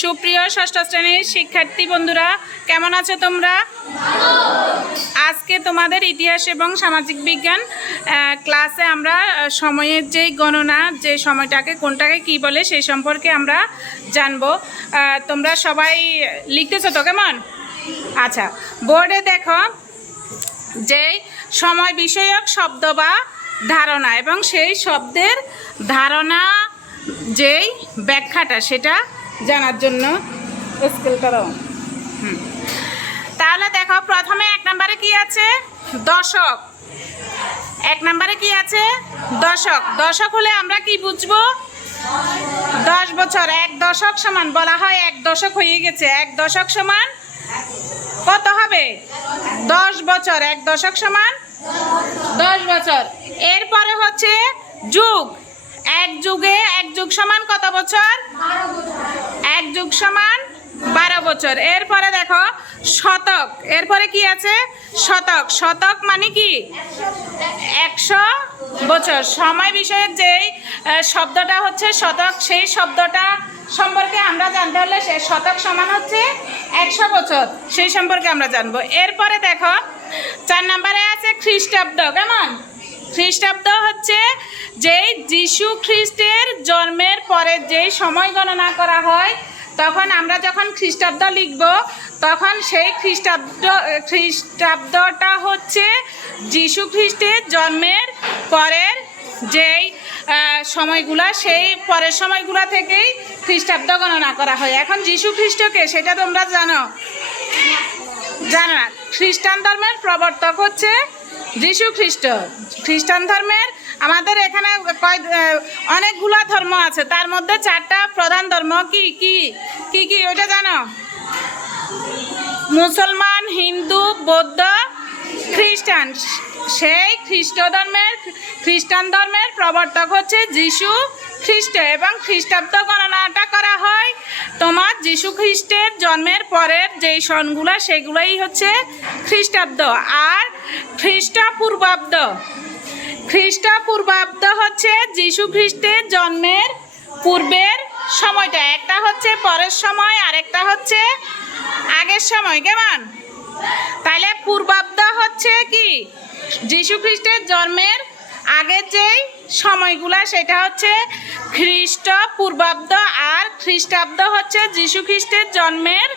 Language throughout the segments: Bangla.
সুপ্রিয় ষষ্ঠ শ্রেণীর শিক্ষার্থী বন্ধুরা, কেমন আছো তোমরা? আজকে তোমাদের ইতিহাস এবং সামাজিক বিজ্ঞান ক্লাসে আমরা সময়ের যেই গণনা, যে সময়টাকে কোনটাকে কি বলে সেই সম্পর্কে আমরা জানবো। তোমরা সবাই লিখতেছো তো? কেমন? আচ্ছা, বোর্ডে দেখো যে সময় বিষয়ক শব্দ বা ধারণা এবং সেই শব্দের ধারণা যেই ব্যাখ্যাটা সেটা জানার জন্য স্কেল করো। তাহলে দেখো, প্রথমে এক নম্বরে কি আছে? দশক। এক নম্বরে কি আছে? দশক। দশক হলে আমরা কি বুঝবো? 10 বছর। এক দশক সমান বলা হয়, এক দশক হয়ে গেছে। এক দশক সমান কত হবে? 10 বছর। এক দশক সমান 10 বছর। এরপরে হচ্ছে যুগ। এক যুগ সমান কত বছর? এক যুগ সমান 12 বছর। এরপরে দেখো শতক। এরপরে কি আছে? শতক। শতক মানে কি? 100 বছর। সময় বিষয়ক যেই শব্দটা হচ্ছে শতক, সেই শব্দটা সম্পর্কে আমরা জানতে হলে সে শতক সমান হচ্ছে 100 বছর, সেই সম্পর্কে আমরা জানবো। এরপরে দেখো 4 নম্বরে আছে খ্রিস্টাব্দ। কেমন? খ্রিস্টাব্দ হচ্ছে যেই যীশু খ্রিস্টের জন্মের পরে যেই সময় গণনা করা হয়, তখন আমরা যখন খ্রিস্টাব্দ লিখব তখন সেই খ্রিস্টাব্দটা হচ্ছে যীশু খ্রিস্টের জন্মের পরের যেই সময়গুলা, সেই পরের সময়গুলা থেকেই খ্রিস্টাব্দ গণনা করা হয়। এখন যীশু খ্রিস্টকে সেটা তোমরা জানো? জানো না। খ্রিস্টান ধর্মের প্রবর্তক হচ্ছে যীশু খ্রিস্ট। খ্রিস্টান ধর্মের আমাদের এখানে অনেকগুলো ধর্ম আছে, তার মধ্যে 4টা প্রধান ধর্ম। কি কি কি কি ওটা জানো? মুসলমান, হিন্দু, বৌদ্ধ, খ্রিস্টান। সেই খ্রিস্টান ধর্মের প্রবর্তক হচ্ছে যীশু খ্রিস্ট এবং খ্রিস্টাব্দ গণনাটা করা হয় তোমার যীশু খ্রিস্টের জন্মের পরের যেই সনগুলো সেগুলোই হচ্ছে খ্রিস্টাব্দ। আর খ্রিস্টপূর্বাব্দ হচ্ছে যীশু খ্রিস্টের জন্মের পূর্বের সময়টা। একটা হচ্ছে পরের সময়, আরেকটা হচ্ছে আগের সময়। কেমন? তাহলে পূর্বাব্দ হচ্ছে কি? যীশু খ্রিস্টের জন্মের আগের যেই সময়গুলা সেটা হচ্ছে খ্রিস্টপূর্বাব্দ, আর খ্রিস্টাব্দ হচ্ছে যীশু খ্রিস্টের জন্মের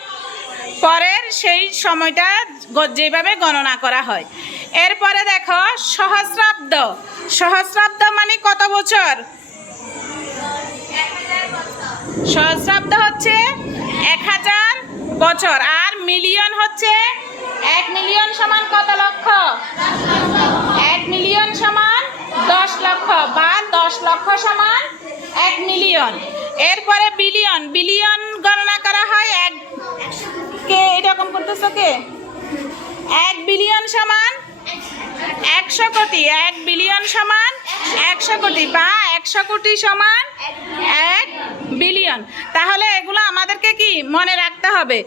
পরের সেই সময়টা যেভাবে গণনা করা হয়। এরপরে দেখো সহস্রাব্দ। সহস্রাব্দ মানে কত বছর? সহস্রাব্দ হচ্ছে 1000 বছর। আর মিলিয়ন হচ্ছে 1 মিলিয়ন সমান কত লক্ষ? 1 মিলিয়ন সমান 10 লক্ষ, বা 10 লক্ষ সমান 1 মিলিয়ন। এরপরে বিলিয়ন। বিলিয়ন গণনা করা হয় কে এরকম করতেছ কে? 1 বিলিয়ন সমান 100 কোটি। 1 বিলিয়ন সমান 100 কোটি, বা 100 কোটি সমান 1 বিলিয়ন। তাহলে এগুলো আমাদেরকে কি মনে রাখতে হবে?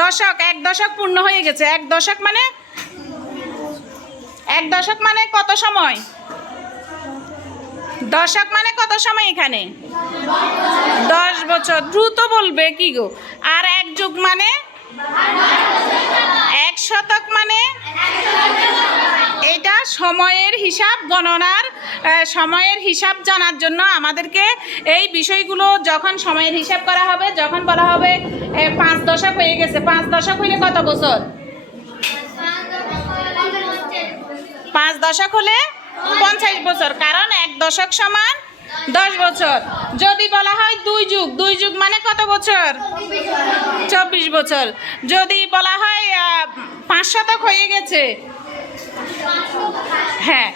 দশক। 1 দশক পূর্ণ হয়ে গেছে। 1 দশক মানে কত সময়? দশক মানে কত সময় এখানে? 10 বছর। দ্রুত বলবে কি গো? আর 1 যুগ মানে? 1 শতক মানে? এটা সময়ের হিসাব গণনার, সময়ের হিসাব জানার জন্য আমাদেরকে এই বিষয়গুলো, যখন সময়ের হিসাব করা হবে, যখন বলা হবে 5 দশক হয়ে গেছে, 5 দশক হইলে কত বছর? 5 দশক হলে 50 বছর, কারণ 1 দশক সমান 10 বছর। যদি বলা হয় 2 যুগ, 2 যুগ মানে কত বছর? 24 বছর। যদি বলা হয় 5 শতক হয়ে গেছে, হ্যাঁ।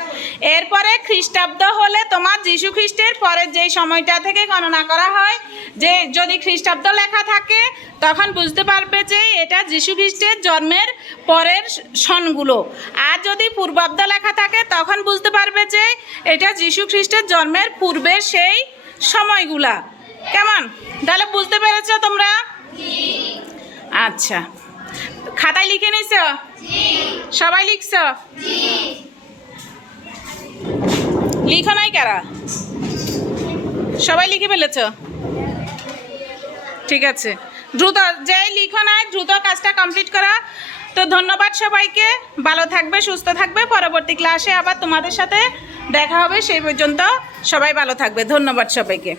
এরপরে খ্রিস্টাব্দ হলে তোমার যীশু খ্রিস্টের পরের যেই সময়টা থেকে গণনা করা হয়, যে যদি খ্রিস্টাব্দ লেখা থাকে তখন বুঝতে পারবে যে এটা যীশু খ্রিস্টের জন্মের পরের সনগুলো। আর যদি পূর্বাব্দ লেখা থাকে তখন বুঝতে পারবে যে এটা যীশু খ্রিস্টের জন্মের পূর্বের সেই সময়গুলা। কেমন? তাহলে বুঝতে পেরেছো তোমরা? আচ্ছা, খাতায় লিখে নিছ? সবাই লিখছ? লিখো নাই কারা? সবাই লিখে ফেলেছ? ঠিক আছে। দ্রুত যেই লিখো না দ্রুত কাজটা কমপ্লিট করা। তো ধন্যবাদ সবাইকে, ভালো থাকবে, সুস্থ থাকবে। পরবর্তী ক্লাসে আবার তোমাদের সাথে দেখা হবে, সেই পর্যন্ত সবাই ভালো থাকবে। ধন্যবাদ সবাইকে।